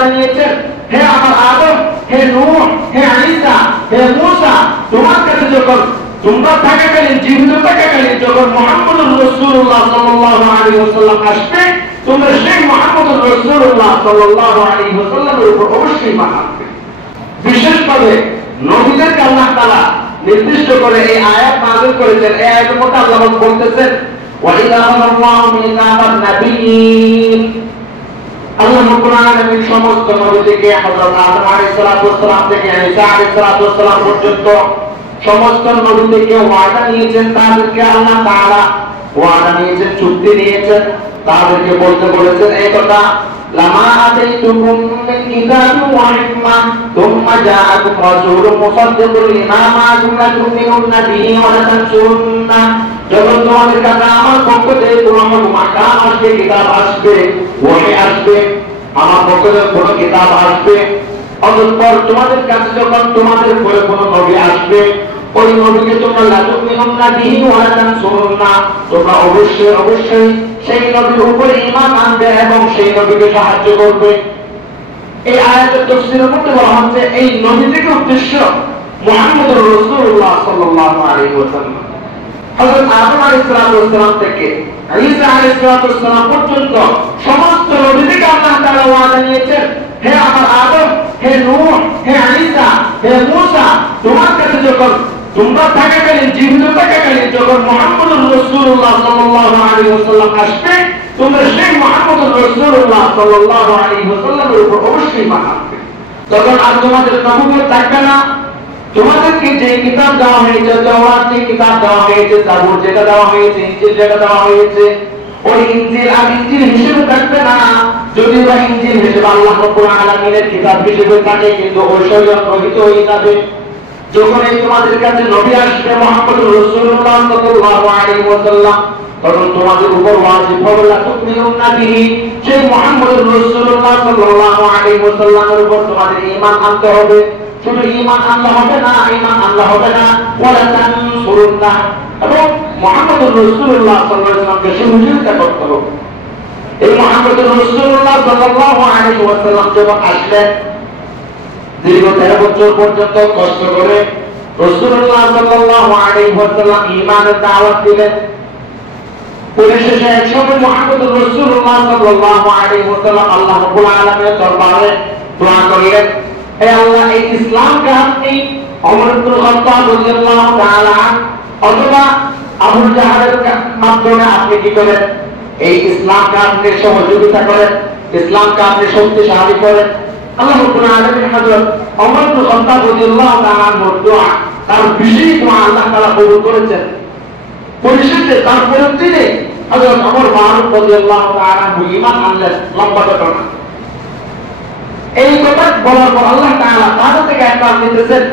ওয়াদা নিয়েছেন, হে আমার আদম, হে নূহ, হে ঈসা, হে মূসা, তোমার কাছে যখন তোমরা থাকাকালীন, জীবিত থাকাকালীন যখন মুহাম্মদুর রাসূলুল্লাহ সাল্লাল্লাহু আলাইহি ওয়াসাল্লাম আসবে, তোমরা সেই মুহাম্মদুর রাসূলুল্লাহ সাল্লাল্লাহু আলাইহি ওয়াসাল্লামের উপর অবশ্যই ঈমান আনবে। বিশেষভাবে নবীদেরকে আল্লাহ তাআলা নির্দিষ্ট করে এই আয়াত নাযিল করেছেন। এই আয়াতের মধ্যে আল্লাহ বলতেছেন, ওয়া ইযা আখাযাল্লাহু মিসাকান নাবিয়্যিন, আল্লাহ রাব্বুল আলামিন সমস্ত নবী থেকে হযরত আদম আলাইহিস সালাতু ওয়াস সালাম থেকে ঈসা আলাইহিস সালাতু ওয়াস সালাম পর্যন্ত সমস্ত নবী থেকে ওয়াদা নিয়েছেন। তাদেরকে আল্লাহ তাআলা ওয়াদা নিয়েছেন, চুক্তি নিয়েছেন, তাদেরকে বলতে বলেছেন এই কথা, লামা আতাইতুকুম মিন কিতাবিন ওয়া হিকমাহ থুম্মা জাআকুম রাসূলুম মুসাদ্দিকুন লিমা মা'akum লাতু'মিনুন্না বিহি ওয়া লাতানসুরুন্নাহ, যখন তোমাদের কাছে আমার পক্ষ থেকে কোনো মাকাম আসবে, কিতাব আসবে, ওহী আসবে, আমার পক্ষ থেকে কোনো কিতাব আসবে, অতঃপর তোমাদের কাছে যখন তোমাদের পরে কোনো নবী আসবে, ওই নবীকে তোমরা লাতু'মিনুন্না বিহি ওয়া লাতানসুরুন্নাহ, তোমরা অবশ্যই অবশ্যই সেই নবীর উপরে ঈমান আনবে এবং সেই নবীকে সাহায্য করবে। এই আয়াতের তাফসীরের মধ্যে বলা হচ্ছে এই নবী থেকে উদ্দেশ্য মুহাম্মদুর রাসূলুল্লাহ সাল্লাল্লাহু আলাইহি ওয়াসাল্লাম। হযরত আদম আলাইহিস সালাম থেকে ঈসা আলাইহিস সালাম পর্যন্ত সমস্ত নবী থেকে আল্লাহ তাআলা ওয়াদা নিয়েছেন, হে আমার আদম, হে নূহ, হে ঈসা, হে মূসা, তোমার কাছে যখন তোমরা থাকাকালীন, জীবিত থাকাকালীন যখন মুহাম্মদুর রাসূলুল্লাহ সাল্লাল্লাহু আলাইহি ওয়াসাল্লাম আসবে, তোমরা সেই মুহাম্মদুর রাসূলুল্লাহ সাল্লাল্লাহু আলাইহি ওয়াসাল্লামের উপর অবশ্যই ঈমান আনবে। তখন আর তোমাদের নবুয়ত থাকবে না। তোমাদেরকে যে কিতাব দেওয়া হয়েছে, তাওরাত যে কিতাব দেওয়া হয়েছে, জাবুর যেটা দেওয়া হয়েছে, ইনজিল যেটা দেওয়া হয়েছে, ওই ইনজিল আর ইনজিল হিসেবে থাকবে না। যদিও বা ইনজিল হিসেবে আল্লাহ রাব্বুল আলামিনের কিতাব হিসেবে থাকে, কিন্তু ওই শরীয়ত রহিত হয়ে যাবে। যখন এই তোমাদের কাছে নবী আসবে মুহাম্মদুর রাসূলুল্লাহ সাল্লাল্লাহু আলাইহি ওয়াসাল্লাম, তখন তোমাদের উপর ওয়াজিব হবে লাতু'মিনুন্না বিহি, সেই মুহাম্মদুর রাসূলুল্লাহ সাল্লাল্লাহু আলাইহি ওয়াসাল্লামের উপর তোমাদের ঈমান আনতে হবে। শুধু ঈমান আনলে হবে না, ওয়া লাতানসুরুন্নাহ, এবং মুহাম্মদুর রাসূলুল্লাহ সাল্লাল্লাহু আলাইহি ওয়াসাল্লামকে সহযোগিতা করতে হবে। এই মুহাম্মদুর রাসূলুল্লাহ সাল্লাল্লাহু আলাইহি ওয়াসাল্লাম যখন আসলেন, দীর্ঘ 13 বছর পর্যন্ত কষ্ট করে রাসূলুল্লাহ সাল্লাল্লাহু আলাইহি ওয়াসাল্লাম ঈমানের দাওয়াত দিলেন। পরিশেষে একসময় মুহাম্মদুর রাসূলুল্লাহ সাল্লাল্লাহু আলাইহি ওয়াসাল্লাম আল্লাহ রাব্বুল আলামিনের দরবারে দোয়া করলেন, হে আল্লাহ, এই ইসলামকে আপনি ওমর ইবনে খাত্তাব রাদিয়াল্লাহু তাআলা অথবা আবু জাহলের মাধ্যমে আপনি কি করেন, এই ইসলামকে আপনি সহযোগিতা করেন, ইসলামকে আপনি শক্তিশালী করেন। আল্লাহ রাব্বুল আলামিন হযরত ওমর ইবনে খাত্তাব রাদিয়াল্লাহু তাআলা দোয়া, তার বিশেষ দোয়া আল্লাহ তাআলা কবুল করেছেন। পরিশেষে তার পরের দিনে হযরত ওমর ফারুক রাদিয়াল্লাহু তাআলা ঈমান আনলেন। লম্বা ঘটনা। এই কথা বলার পর আল্লাহ তাআলা তাদের থেকে একটা নির্দেশ